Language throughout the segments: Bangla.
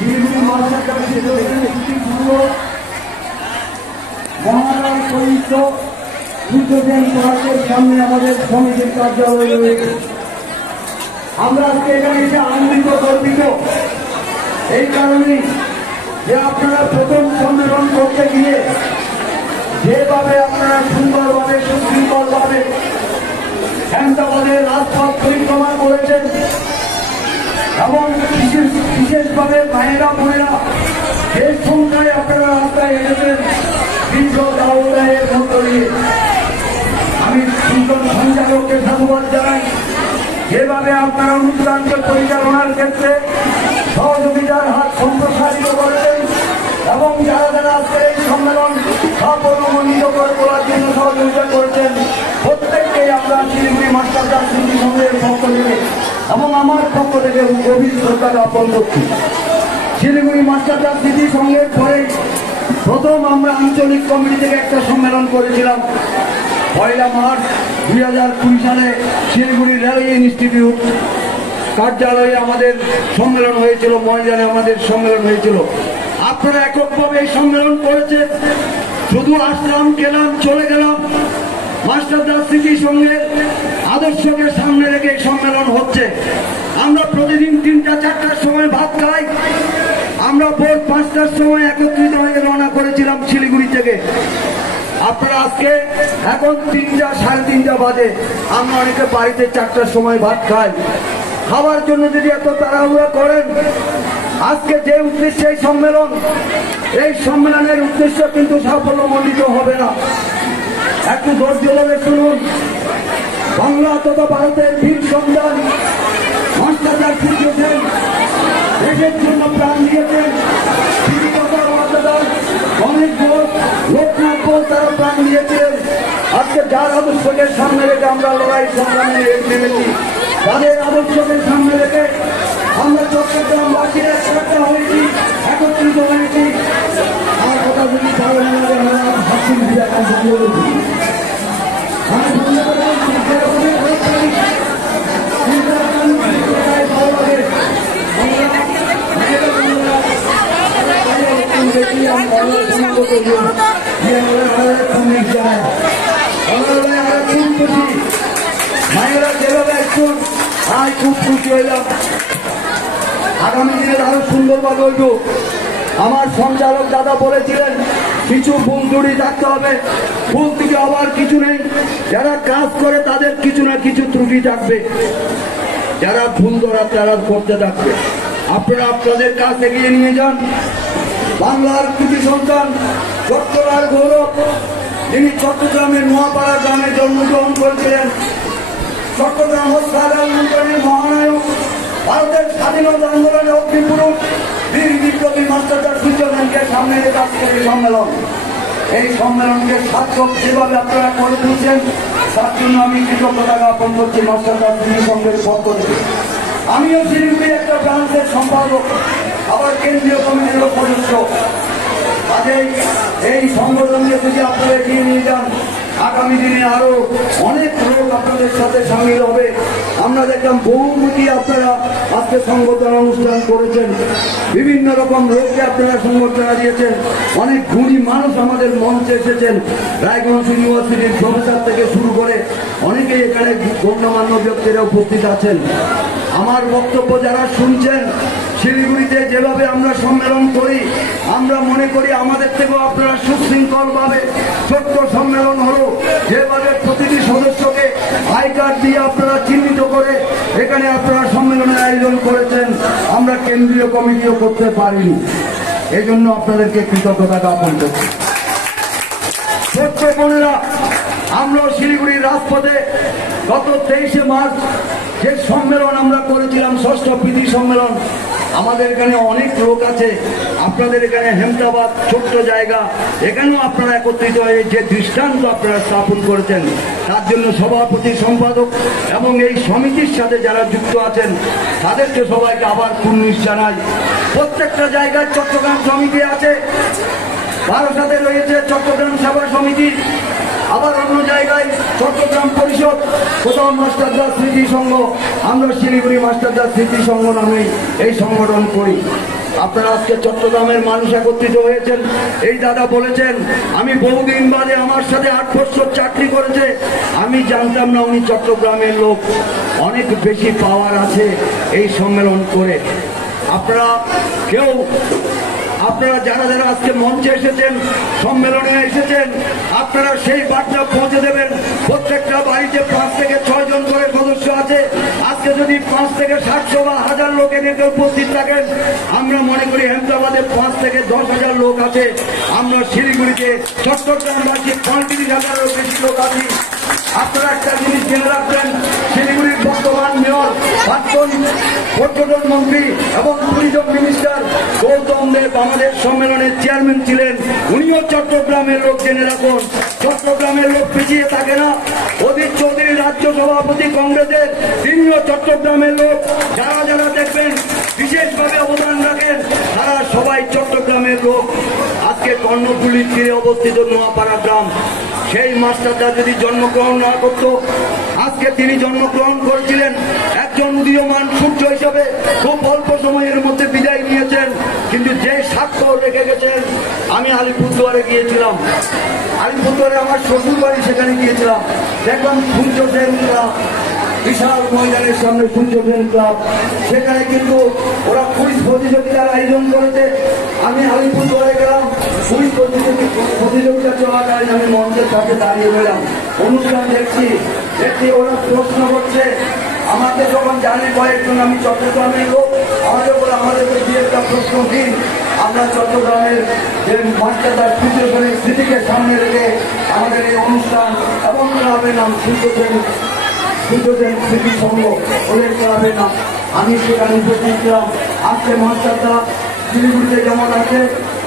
শিলিগুড়ি মহারাজ পরিচিত সূর্যসেন পার্কের সামনে আমাদের সমিতির কার্যালয় রয়েছে। আমরা আজকে এখানে এসে আনন্দিত গর্বিত এই কারণে যে আপনারা প্রথম সম্মেলন করতে গিয়ে যেভাবে আপনারা সুন্দরভাবে সুশৃঙ্খলভাবে আহমেদাবাদের রাজপথ পরিক্রমা করেছেন এবং বিশেষভাবে মায়েরা বোনেরা এই সংখ্যায় আপনারা রাস্তায় এনেছেন দীর্ঘ দাওয়াতের মধ্য দিয়ে আমি সুন্দর সঞ্চালককে সাধুবাদ জানাই। যেভাবে আপনারা অনুষ্ঠানকে পরিচালনার ক্ষেত্রে সহযোগিতার হাত সম্প্রসারিত করেছেন এবং যারা যারা আজকে এই সম্মেলন সাফল্যমণ্ডিত করে তোলার জন্য সহযোগিতা করেছেন প্রত্যেককেই আমরা শিলিগুড়ি মাস্টারদার স্মৃতি সংঘের পক্ষ থেকে এবং আমার পক্ষ থেকে গভীর শ্রদ্ধা জ্ঞাপন করছি। শিলিগুড়ি মাস্টারদার স্মৃতি সংঘের পরে প্রথম আমরা আঞ্চলিক কমিটি থেকে একটা সম্মেলন করেছিলাম 1 মার্চ 2020 সালে শিলিগুড়ি রেলওয়ে ইনস্টিটিউট কার্যালয়ে আমাদের সম্মেলন হয়েছিল, ময়দানে আমাদের সম্মেলন হয়েছিল। আপনারা এককভাবে এই সম্মেলন করেছেন, শুধু আসলাম গেলাম চলে গেলাম। মাস্টারদার স্মৃতি সংঘের আদর্শকে সামনে রেখে সম্মেলন হচ্ছে। আমরা প্রতিদিন 3টা-4টার সময় ভাত খাই। আমরা ভোর 5টার সময় একত্রিত হয়ে রওনা করেছিলাম শিলিগুড়ি থেকে। আপনারা আজকে এখন 3টা সাড়ে 3টা বাজে, আমরা অনেকে বাড়িতে 4টার সময় ভাত খাই। খাওয়ার জন্য যদি এত তাড়াহুড়া করেন, আজকে যে উদ্দেশ্যে এই সম্মেলনের উদ্দেশ্য কিন্তু সাফল্যমণ্ডিত হবে না। একটু ধৈর্য ধরে শুনুন। বাংলা তথা ভারতের বীর সন্তান মাস্টারদার সূর্যসেন দেশের জন্য প্রাণ দিয়েছেন। অনেক লোকনাথ বোস তারা প্রাণ দিয়েছিলেন। আজকে যার আদর্শকে সামনে রেখে আমরা লড়াই সংগ্রামে নেমেছি, তাদের আদর্শকে সামনে রেখে আমরা চট্টগ্রামবাসীরা একটা হয়েছি, একত্রিত হয়েছি। আমার কথা যদি ভালো লাগে মায়েরা যেভাবে একজন খুব খুশি হইলাম। আগামী দিনে আরো সুন্দরভাবে হইব। আমার সঞ্চালক দাদা বলেছিলেন কিছু ভুল ত্রুটি থাকতে হবে, ভুল ত্রুটি আবার কিছু নেই। যারা কাজ করে তাদের কিছু না কিছু ত্রুটি থাকবে, যারা ভুল ধরা তারা করতে থাকবে। আপনারা আপনাদের কাজ এগিয়ে নিয়ে যান। বাংলার কৃতি সন্তান চট্টগ্রামের গৌরব, যিনি চট্টগ্রামের নোয়াপাড়া গ্রামে জন্মগ্রহণ করেছিলেন, চট্টগ্রাম হত্যার আন্দোলনের মহানায়ক, ভারতের স্বাধীনতা আন্দোলনের অগ্নিপুরুষ বীর বিপ্লবী মাস্টারদার সূর্যসেনকে সামনে রেখে আজকের এই সম্মেলন। এই সম্মেলনকে সার্থক যেভাবে আপনারা করে তুলছেন তার জন্য আমি কৃতজ্ঞতা জ্ঞাপন করছি মাস্টারদার স্মৃতি সংঘের পক্ষ থেকে। আমিও শিলিগুড়ি একটা ব্রাঞ্চের সম্পাদক, আবার কেন্দ্রীয় কমিটির সদস্য। কাজেই এই সংগঠনকে যদি আপনারা এগিয়ে নিয়ে যান, আগামী দিনে আরো অনেক লোক আপনাদের সাথে সামিল হবে। আমরা দেখলাম বহুমুখী আপনারা আজকে সংবর্ধনা অনুষ্ঠান করেছেন, বিভিন্ন রকম লোককে আপনারা সংবর্ধনা দিয়েছেন। অনেক গুণী মানুষ আমাদের মঞ্চে এসেছেন, রায়গঞ্জ ইউনিভার্সিটির প্রফেসর থেকে শুরু করে অনেকেই এখানে গণ্যমান্য ব্যক্তিরা উপস্থিত আছেন। আমার বক্তব্য যারা শুনছেন, শিলিগুড়িতে যেভাবে আমরা সম্মেলন করি, আমরা মনে করি আমাদের থেকেও আপনারা সুশৃঙ্খলভাবে ছোট্ট সম্মেলন হলো। যেভাবে প্রতিটি সদস্যকে আই কার্ড দিয়ে আপনারা চিহ্নিত করে এখানে আপনারা সম্মেলনের আয়োজন করেছেন, আমরা কেন্দ্রীয় কমিটিও করতে পারিনি। এই জন্য আপনাদেরকে কৃতজ্ঞতা জ্ঞাপন করছি। ছোট্ট বোনেরা, আমরা শিলিগুড়ির রাজপথে গত 23শে মার্চ যে সম্মেলন আমরা করেছিলাম, ষষ্ঠ প্রীতি সম্মেলন, আমাদের এখানে অনেক লোক আছে। আপনাদের এখানে আহমেদাবাদ ছোট্ট জায়গা, এখানেও আপনারা একত্রিত হয়ে যে দৃষ্টান্ত আপনারা স্থাপন করেছেন তার জন্য সভাপতি, সম্পাদক এবং এই সমিতির সাথে যারা যুক্ত আছেন তাদেরকে সবাইকে আবার কুর্নিশ জানাই। প্রত্যেকটা জায়গায় চট্টগ্রাম সমিতি আছে, বারাসাতে রয়েছে চট্টগ্রাম সেবা সমিতি, আবার অন্য জায়গায় চট্টগ্রাম পরিষদ, কোথাও মাস্টারদার স্মৃতি সংঘ। আমরা শিলিগুড়ি মাস্টারদার স্মৃতি সংঘ নামে এই সংগঠন করি। আপনারা আজকে চট্টগ্রামের মানুষ একত্রিত হয়েছেন। এই দাদা বলেছেন, আমি বহুদিন বাদে আমার সাথে 8 বছর চাকরি করেছে, আমি জানতাম না উনি চট্টগ্রামের লোক। অনেক বেশি পাওয়ার আছে এই সম্মেলন করে। আপনারা যারা যারা আজকে মঞ্চে এসেছেন, সম্মেলনে এসেছেন, আপনারা সেই বার্তা পৌঁছে দেবেন। প্রত্যেকটা বাড়িতে 5 থেকে 6 জন করে সদস্য আছে। আজকে যদি 5 থেকে 700 বা 1000 লোক এনে উপস্থিত থাকেন, আমরা মনে করি আহমেদাবাদে 5 থেকে 10,000 লোক আছে। আমরা শিলিগুড়িতে চট্টগ্রামবাসী 35,000-এরও বেশি লোক আছি। আপনারা একটা জিনিস জেনে রাখবেন, শিলিগুড়ির বর্তমান মেয়র, প্রাক্তন পর্যটন মন্ত্রী এবং ট্যুরিজম মিনিস্টার গৌতম দেব আমাদের সম্মেলনের চেয়ারম্যান ছিলেন। উনিও চট্টগ্রামের লোক, জেনে রাখুন। চট্টগ্রামের লোক পিছিয়ে থাকে না। অধীর চৌধুরী রাজ্য সভাপতি কংগ্রেসের, তিনিও চট্টগ্রামের লোক। যারা যারা দেখবেন বিশেষভাবে অবদান রাখেন, তারা সবাই চট্টগ্রামের লোক। আজকে কর্ণফুলীর তীরে অবস্থিত নোয়াপাড়া গ্রাম, সেই মাস্টারদা যদি জন্মগ্রহণ না করত, আজকে তিনি জন্মগ্রহণ করেছিলেন একজন উদীয়মান সূর্য হিসাবে। খুব অল্প সময়ের মধ্যে বিদায় নিয়েছেন, কিন্তু যে সাক্ষ্য রেখে গেছেন। আমি আলিপুরদুয়ারে গিয়েছিলাম, আলিপুরদুয়ারে আমার শ্বশুর বাড়ি, সেখানে গিয়েছিলাম। দেখলাম সূর্য সেন ক্লাব, বিশাল ময়দানের সামনে সূর্য সেন ক্লাব, সেখানে কিন্তু ওরা কুইজ প্রতিযোগিতার আয়োজন করেছে। আমি আলিপুরদুয়ারে গেলাম, কুইজ প্রতিযোগিতা চলাকালীন আমি মঞ্চের কাছে দাঁড়িয়ে গেলাম, অনুষ্ঠান দেখছি। ওরা প্রশ্ন করছে, আমাদের যখন জানে কয়েকজন আমি চট্টগ্রামের লোক, আমাদেরকে দিয়ে একটা প্রশ্ন দিন। আমরা চট্টগ্রামের যে মাস্টারদার সূর্য সেনের স্মৃতিকে সামনে রেখে আমাদের এই অনুষ্ঠান এবং ক্লাবের নাম সূর্য সেন স্মৃতি সংঘ, ওদের ক্লাবের নাম। আমি সেখানে উপস্থিত ছিলাম। আজকে মাস্টারদা শিলিগুড়িতে যেমন আছে,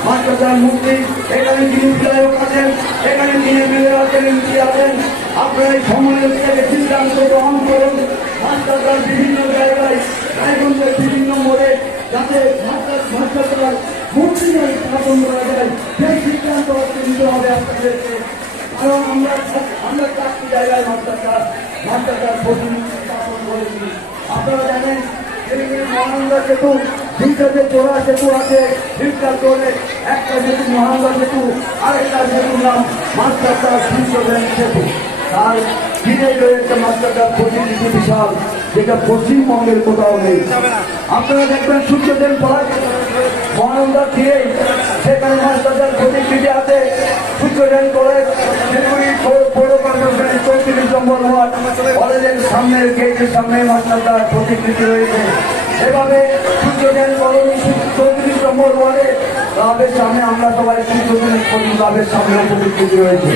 মাস্টারদার মূর্তি, এখানে যিনি বিধায়ক আছেন, এখানে যিনি বিধায়ক আছেন, এমপি আছেন। আপনারা এই সম্মেলন থেকে সিদ্ধান্ত গ্রহণ করুন। মাস্টারদার বিভিন্ন জায়গায়, রায়গঞ্জের বিভিন্ন মোড়ে যাতে মাস্টারদার মূর্তি স্থাপন করা যায়, সেই সিদ্ধান্ত নিতে হবে আপনাদেরকে। কারণ আমরা 4টি জায়গায় মাস্টারদার প্রতিনিধি স্থাপন করেছি। আপনারা জানেন মহানন্দা সেতু, 2টা যে পোড়া সেতু আছে, একটা সেতু মহানন্দা সেতু, আরেকটা সেতুর নাম মাস্টারদার সূর্য সেন সেতু। আর ফিরে রয়েছে মাস্টারদার প্রতিনিধি বিশাল, যেটা পশ্চিমবঙ্গের কোথাও নেই। আপনারা দেখবেন সূর্য সেন পার্ক মহানন্দা ফিরে, সেখানে মাস্টারদার প্রতিকৃতি আছে। সূর্য সেন কলেজ, শিলিগুড়ি পৌর কর্পোরেশনের 34 নম্বর ওয়ার্ড কলেজের সামনের গেটের সামনে মাস্টারদার প্রতিকৃতি রয়েছে। এভাবে সূর্য সেন কলোনি 34 নম্বর ওয়ার্ডে ক্লাবের সামনে আমরা সবাই সূর্য সেন ক্লাবের সামনে প্রতিকৃতি রয়েছে।